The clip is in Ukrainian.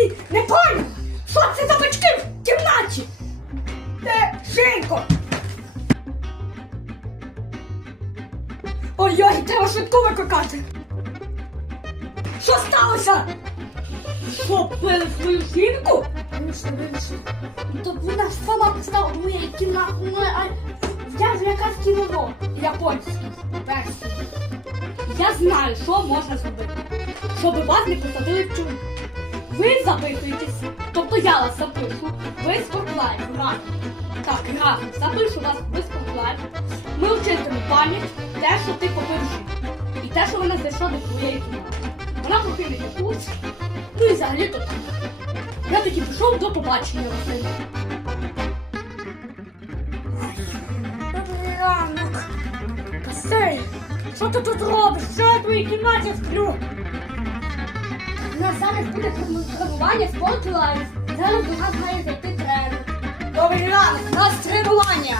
ні, не поняла. Що це за бички в кімнаті? Де Женько? Ой-ой, треба швидко викликати. Що сталося? Що, били свою жінку? Вийшли, вийшли. Ну, То вона ж сама поставила в моєї кімнаті. Ну, я ж якраз кіно. Японський версії. Я знаю, що можна зробити, щоб вас не посадили в тюрму. Ви записуєтесь, тобто я вас запишу, ви спортлайф, разом. Так, разом запишу вас в спортлайф. Ми вчитимо пам'ять, те, що ти жінку. І те, що вона зайшла до твоєї кімнати. Вона покине тут. Ну і взагалі тут. Я таки пішов до побачення. Добрий ранок. Василь, що ти тут робиш? Що я в твоїй кімнаті сплю? У нас зараз буде тренування спорту лайф. Зараз до нас має зайти тренер. Добрий ранок, у нас тренування.